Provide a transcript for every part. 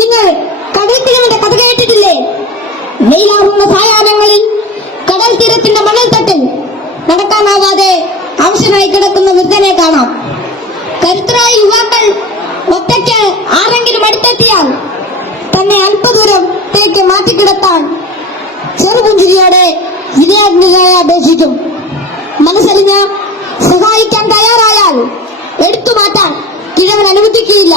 നിങ്ങൾ കടൽക്കിടവിന്റെ കഥ കേട്ടിട്ടില്ലേ? വെയിലാവുന്ന സായാഹ്നങ്ങളിൽ കടൽ തീരത്തിന്റെ മണൽത്തട്ടിൽ നടക്കാനാവാതെ ആവശ്യമായി കിടക്കുന്ന വൃദ്ധനെ കാണാം. കരുത്തരായ യുവാക്കൾ ഒറ്റയ്ക്ക് ആരെങ്കിലും അടുത്തെത്തിയാൽ തന്നെ അല്പദൂരത്തേക്ക് മാറ്റിക്കിടത്താൻ ചെറുപുഞ്ചിരിയോടെ വിനയാജ്ഞയായി അപേക്ഷിക്കും. മനസ്സലിഞ്ഞ സഹായിക്കാൻ തയ്യാറായാൽ എടുത്തു മാറ്റാൻ കിഴവൻ അനുവദിക്കുകയില്ല.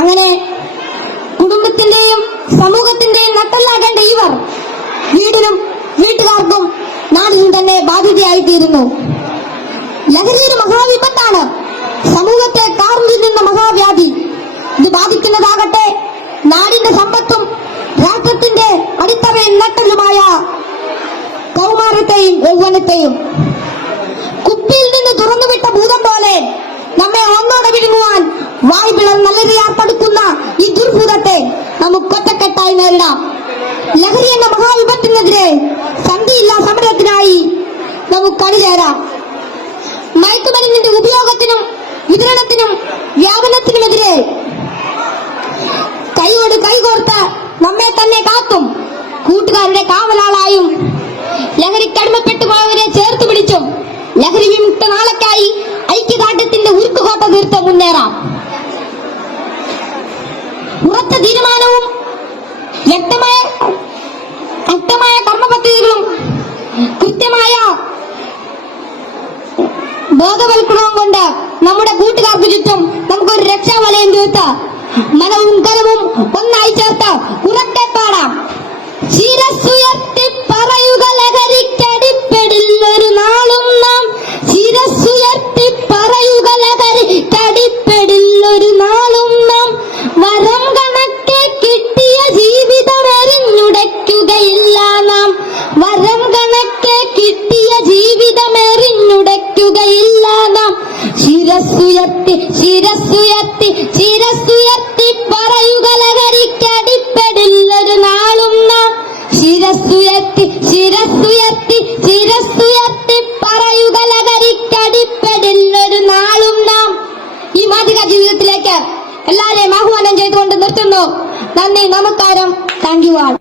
അങ്ങനെ കുടുംബത്തിന്റെയും സമൂഹത്തിന്റെയും നട്ടല്ലാകേണ്ട ഇവർ വീടിനും വീട്ടുകാർക്കും നാടിനും തന്നെ ബാധ്യതയായിത്തീരുന്നു. ലഹരി ഒരു മഹാവിപത്താണ് സമൂഹത്തെ കാർന്നു നിന്ന മഹാവ്യാധി. ഇത് ബാധിക്കുന്നതാകട്ടെ നാടിന്റെ സമ്പത്തും രാഷ്ട്രത്തിന്റെ അടിത്തറയും നട്ടലുമായ കൗമാരത്തെയും യൗവനത്തെയും. കുപ്പിയിൽ നിന്ന് തുറന്നുവിട്ട ഭൂതം പോലെ നമ്മെ ഒന്നോടെ വിഴുങ്ങുവാൻ വായ് പിളർ ഏർപ്പെടുത്തുന്ന ഈ ദുർഭൂതത്തെ നമുക്ക് ഒറ്റക്കെട്ടായി നേരിടാം. ലഹരി എന്ന മഹാവിപത്തിനെതിരെ സന്ധിയില്ല സമരത്തിനായി നമുക്ക് അണിചേരാം. മയക്കുമരുന്നിന്റെ ഉപയോഗത്തിനും വിതരണത്തിനും വ്യാപനത്തിനുമെതിരെ കൈയോട് കൈകോർത്ത് നമ്മെ തന്നെ കാത്തും. കൂട്ടുകാരുടെ കാവലാളായും ലഹരിക്കടിമപ്പെട്ടു പോയവരെ ചേർത്ത് പിടിച്ചും ലഹരി വിമുക്ത നാളക്കായി ഐക്യദാർഢ്യത്തിന്റെ ബോധവൽക്കരണവും കൊണ്ട് നമ്മുടെ കൂട്ടുകാർക്ക് ചുറ്റും നമുക്കൊരു രക്ഷാവലയം തീർത്ത്. മനവും കലവും ഒന്നായി ചേർത്ത് എല്ലാവരെയും ആഹ്വാനം ചെയ്തുകൊണ്ട് നിർത്തുന്നു. നന്ദി നമസ്കാരം. Thank you all